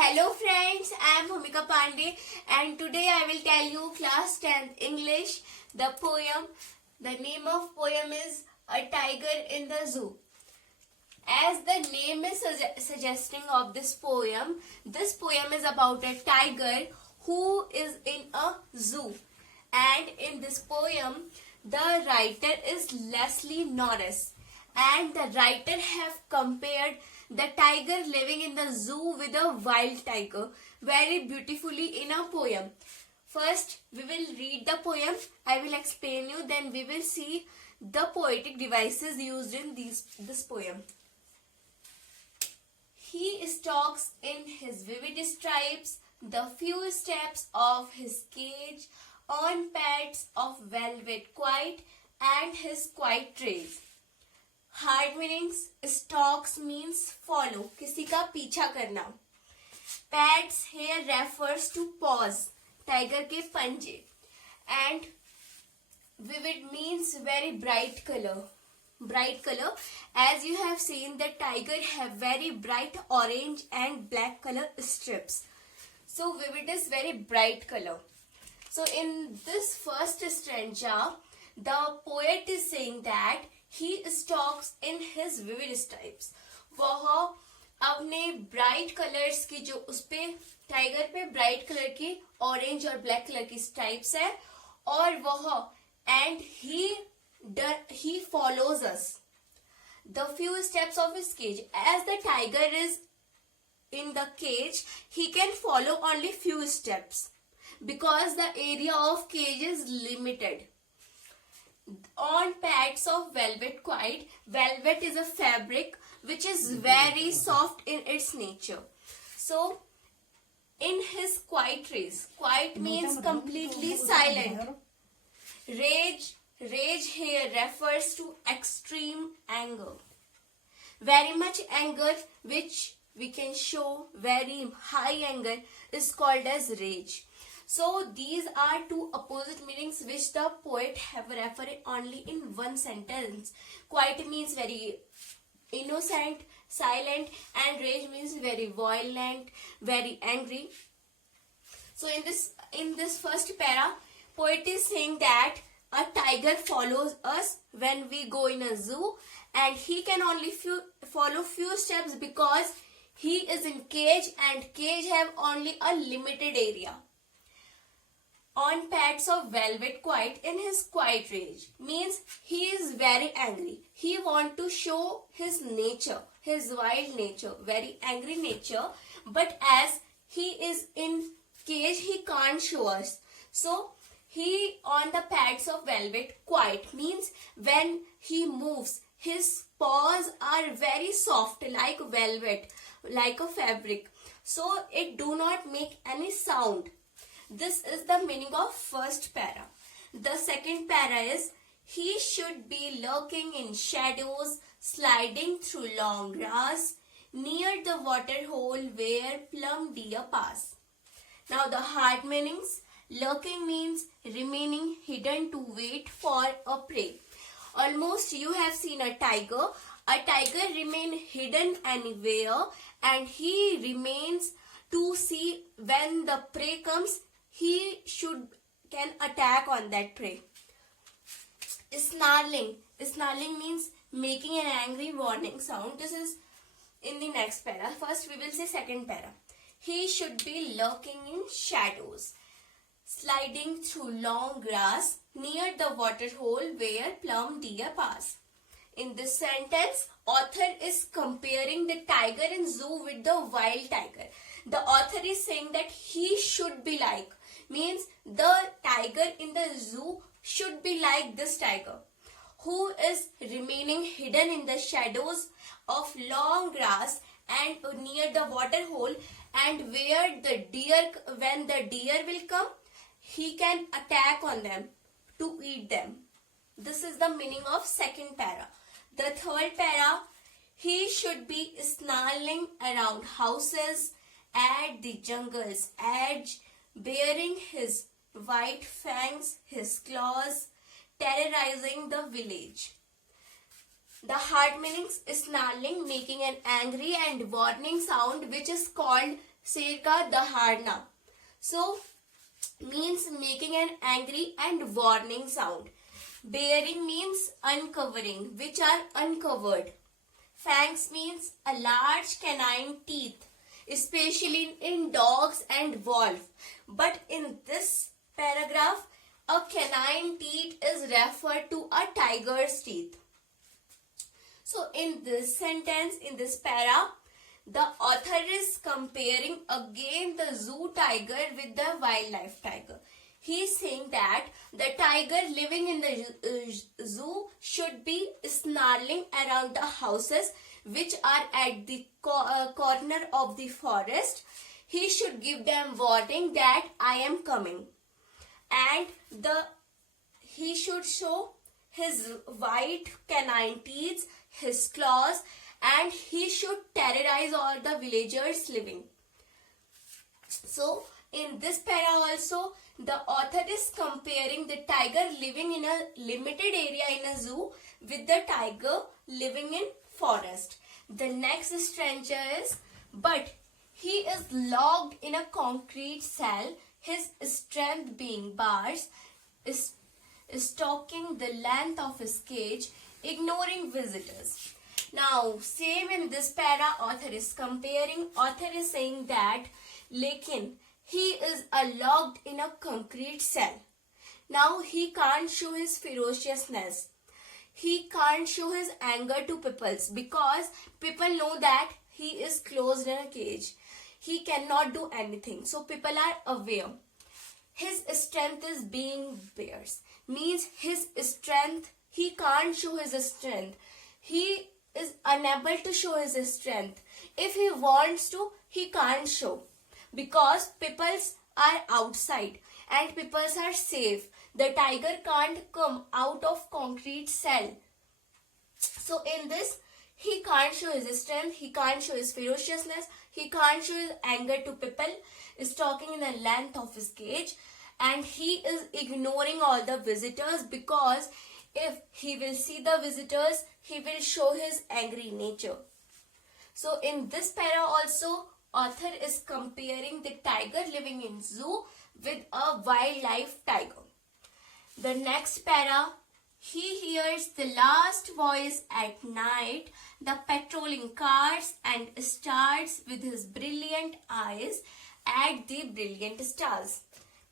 Hello friends, I am Bhumika Pandey and today I will tell you class 10th English, the poem. The name of poem is A Tiger in the Zoo. As the name is suggesting of this poem is about a tiger who is in a zoo. And in this poem, the writer is Leslie Norris. And the writer have compared the tiger living in the zoo with a wild tiger very beautifully in a poem. First, we will read the poem. I will explain you. Then we will see the poetic devices used in this poem. He stalks in his vivid stripes the few steps of his cage on pads of velvet quiet and his quiet trails. Hard meanings. Stalks means follow, किसी का पीछा करना. Pads here refers to paws, tiger के पंजे. And vivid means very bright color. Bright color, as you have seen, the tiger have very bright orange and black color strips. So vivid is very bright color. So in this first stanza, the poet is saying that he stalks in his vivid stripes. वह अपने bright colors की जो उसपे tiger पे bright color की orange और black color की stripes है और वह and he follows us the few steps of his cage. As the tiger is in the cage, he can follow only few steps because the area of cage is limited. On pads of velvet quiet. Velvet is a fabric which is very soft in its nature. So, in his quiet race. Quiet means completely silent. Rage here refers to extreme anger. Very much anger which we can show, very high anger is called as rage. So these are two opposite meanings which the poet have referred only in one sentence. Quiet means very innocent, silent, and rage means very violent, very angry. So in this first para, poet is saying that a tiger follows us when we go in a zoo and he can only follow few steps because he is in cage and cage have only a limited area. On pads of velvet quiet in his quiet rage means he is very angry. He want to show his nature, his wild nature, very angry nature. But as he is in cage, he can't show us. So he on the pads of velvet quiet means when he moves, his paws are very soft like velvet, like a fabric. So it do not make any sound. This is the meaning of first para. The second para is, he should be lurking in shadows, sliding through long grass, near the water hole where plum deer pass. Now the hard meanings. Lurking means remaining hidden to wait for a prey. Almost you have seen a tiger. A tiger remain hidden anywhere and he remains to see when the prey comes. He can attack on that prey. Snarling. Snarling means making an angry warning sound. This is in the next para. First we will say second para. He should be lurking in shadows, sliding through long grass near the water hole where plum deer pass. In this sentence, author is comparing the tiger in zoo with the wild tiger. The author is saying that he should be like, means the tiger in the zoo should be like this tiger who is remaining hidden in the shadows of long grass and near the water hole, and where the deer, when the deer will come, he can attack on them to eat them. This is the meaning of second para. The third para, he should be snarling around houses at the jungle's edge, baring his white fangs, his claws, terrorizing the village. The hard meanings. Snarling, making an angry and warning sound which is called शेर का दहाड़ना. So means making an angry and warning sound. Bearing means uncovering, which are uncovered. Fangs means a large canine teeth, especially in dogs and wolves. But in this paragraph, a canine teeth is referred to a tiger's teeth. So in this sentence, in this para, the author is comparing again the zoo tiger with the wildlife tiger. He is saying that the tiger living in the zoo should be snarling around the houses which are at the corner of the forest. He should give them warning that I am coming. And he should show his white canine teeth, his claws, and he should terrorize all the villagers living. So in this para also, the author is comparing the tiger living in a limited area in a zoo with the tiger living in forest. The next stranger is, but he is locked in a concrete cell, his strength being bars, stalking the length of his cage, ignoring visitors. Now, same in this para, author is comparing. Author is saying that, lekin, he is locked in a concrete cell. Now, he can't show his ferociousness. He can't show his anger to people because people know that he is closed in a cage. He cannot do anything. So, people are aware. His strength is being bears. Means his strength, he can't show his strength. He is unable to show his strength. If he wants to, he can't show. Because peoples are outside and peoples are safe. The tiger can't come out of concrete cell. So in this, he can't show his strength, he can't show his ferociousness, he can't show his anger to people, stalking in the length of his cage, and he is ignoring all the visitors because if he will see the visitors, he will show his angry nature. So in this para also, author is comparing the tiger living in zoo with a wildlife tiger. The next para, he hears the last voice at night, the patrolling cars and stars with his brilliant eyes at the brilliant stars.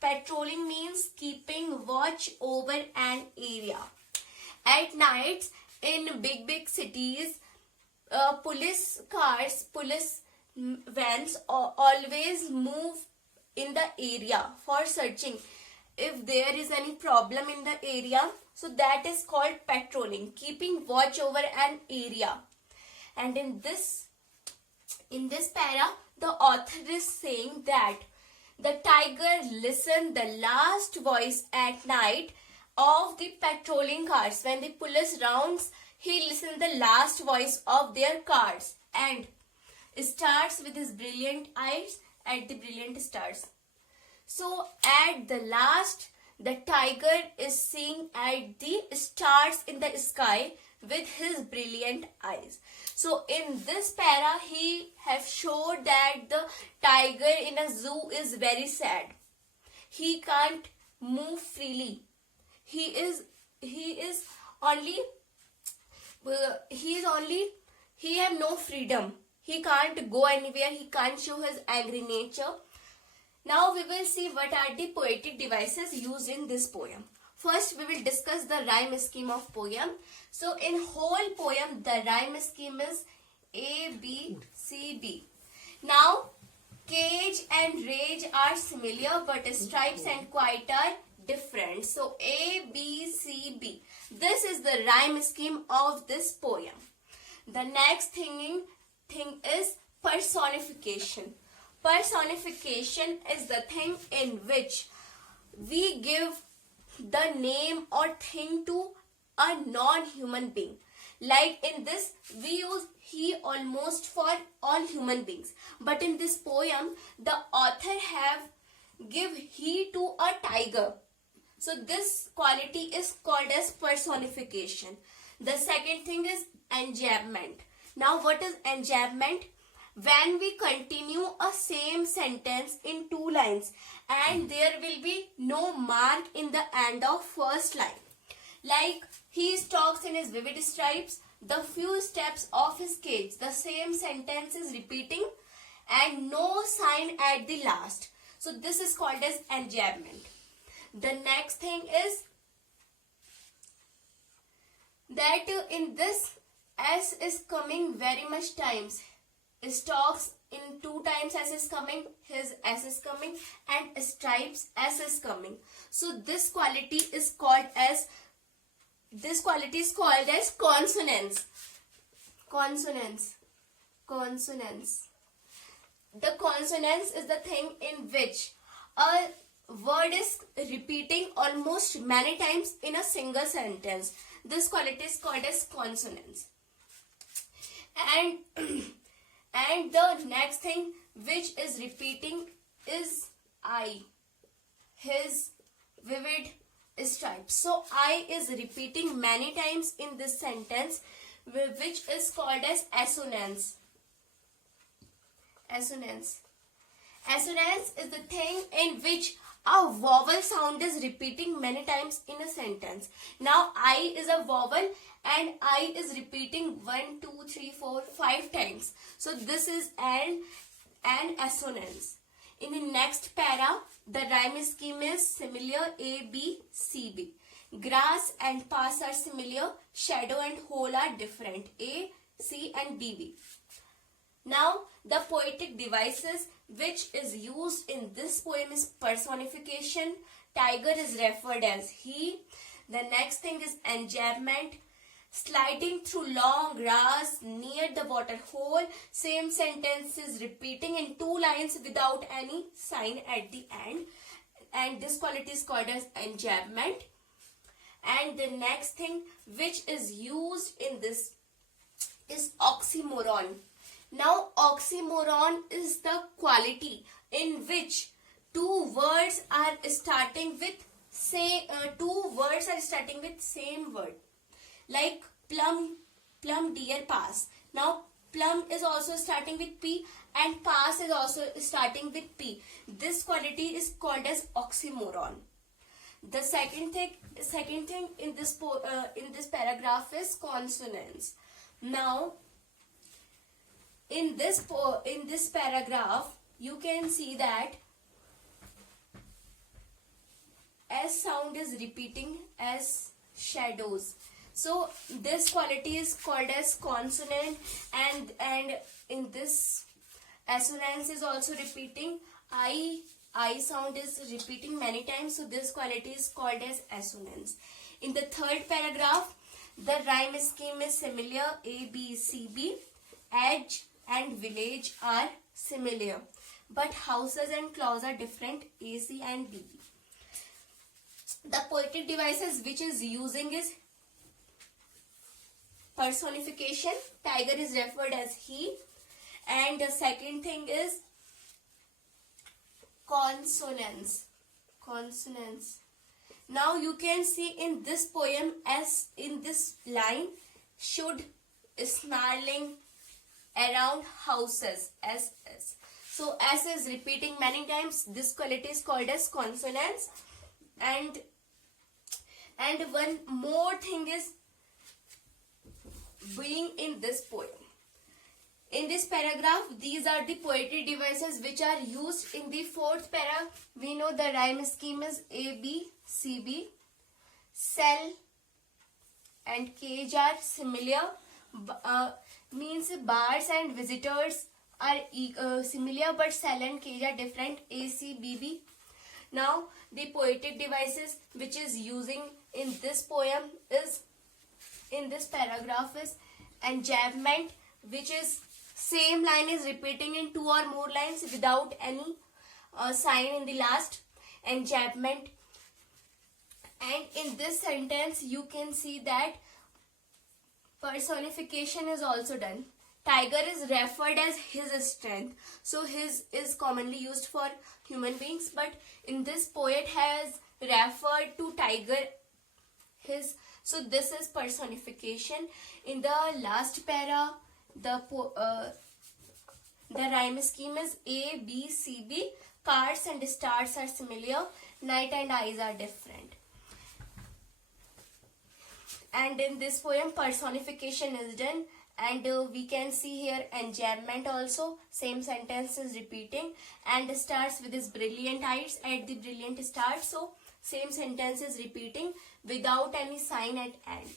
Patrolling means keeping watch over an area. At night, in big cities, police cars, police vans always move in the area for searching if there is any problem in the area. So that is called patrolling, keeping watch over an area. And in this para, the author is saying that the tiger listened the last voice at night of the patrolling cars. When the police rounds, he listened the last voice of their cars and starts with his brilliant eyes at the brilliant stars. So at the last, the tiger is seeing at the stars in the sky with his brilliant eyes. So in this para, he have showed that the tiger in a zoo is very sad. He can't move freely. He have no freedom. He can't go anywhere. He can't show his angry nature. Now we will see what are the poetic devices used in this poem. First, we will discuss the rhyme scheme of poem. So in whole poem, the rhyme scheme is A, B, C, B. Now, cage and rage are similar, but stripes and quiet are different. So A, B, C, B. This is the rhyme scheme of this poem. The next thing is personification. Personification is the thing in which we give the name or thing to a non-human being. Like in this, we use he almost for all human beings. But in this poem, the author have give he to a tiger. So this quality is called as personification. The second thing is enjambment. Now what is enjambment? when we continue a same sentence in 2 lines and there will be no mark in the end of first line. Like, he stalks in his vivid stripes, the few steps of his cage. The same sentence is repeating and no sign at the last. So this is called as enjambment. The next thing is that in this S is coming very much times. Stalks in 2 times S is coming, his S is coming, and stripes S is coming. So this quality is called as consonants. Consonants. The consonants is the thing in which a word is repeating almost many times in a single sentence. This quality is called as consonants. And the next thing which is repeating is I, his vivid stripes. So I is repeating many times in this sentence, which is called as assonance. Assonance is the thing in which a vowel sound is repeating many times in a sentence. Now I is a vowel and I is repeating 1, 2, 3, 4, 5 times. So this is an assonance. In the next para, the rhyme scheme is similar A, B, C, B. Grass and pass are similar, shadow and hole are different, A, C and B, B. Now, the poetic devices which is used in this poem is personification. Tiger is referred as he. The next thing is enjambment. Sliding through long grass near the water hole. Same sentence is repeating in 2 lines without any sign at the end. And this quality is called as enjambment. And the next thing which is used in this is oxymoron. Now, oxymoron is the quality in which 2 words are starting with same word. Like plum, deer, pass. Now, plum is also starting with P and pass is also starting with P. This quality is called as oxymoron. The second thing in this paragraph is consonants. Now, in this paragraph, you can see that S sound is repeating as shadows. So this quality is called as consonant, and in this assonance is also repeating. I sound is repeating many times, so this quality is called as assonance. In the third paragraph, the rhyme scheme is similar, A, B, C, B. Edge and village are similar, but houses and claws are different, A, C and B. The poetic devices which is using is personification. Tiger is referred as he. And the second thing is consonants. Now you can see in this poem, as in this line, should snarling around houses, S. So S is repeating many times. This quality is called as consonants. And one more thing is being in this poem. In this paragraph, these are the poetry devices which are used. In the fourth para, we know the rhyme scheme is A, B, C, B. Cell and cage are similar. Means birds and visitors are similar, but cell and cage are different, A, C, B, B. Now, the poetic devices which is using in this poem is, in this paragraph, is enjambment, which is same line is repeating in 2 or more lines without any sign in the last. Enjambment. And in this sentence, you can see that personification is also done. Tiger is referred as his strength. So his is commonly used for human beings, but in this poet has referred to tiger his. So this is personification. In the last para, the The rhyme scheme is A, B, C, B. Cards and stars are similar. Night and eyes are different. And in this poem, personification is done. And we can see here enjambment also. Same sentence is repeating. And starts with his brilliant eyes at the brilliant start. So same sentence is repeating without any sign at end.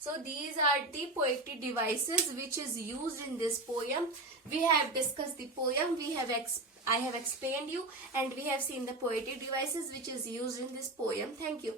So these are the poetic devices which is used in this poem. We have discussed the poem. I have explained you, and we have seen the poetic devices which is used in this poem. Thank you.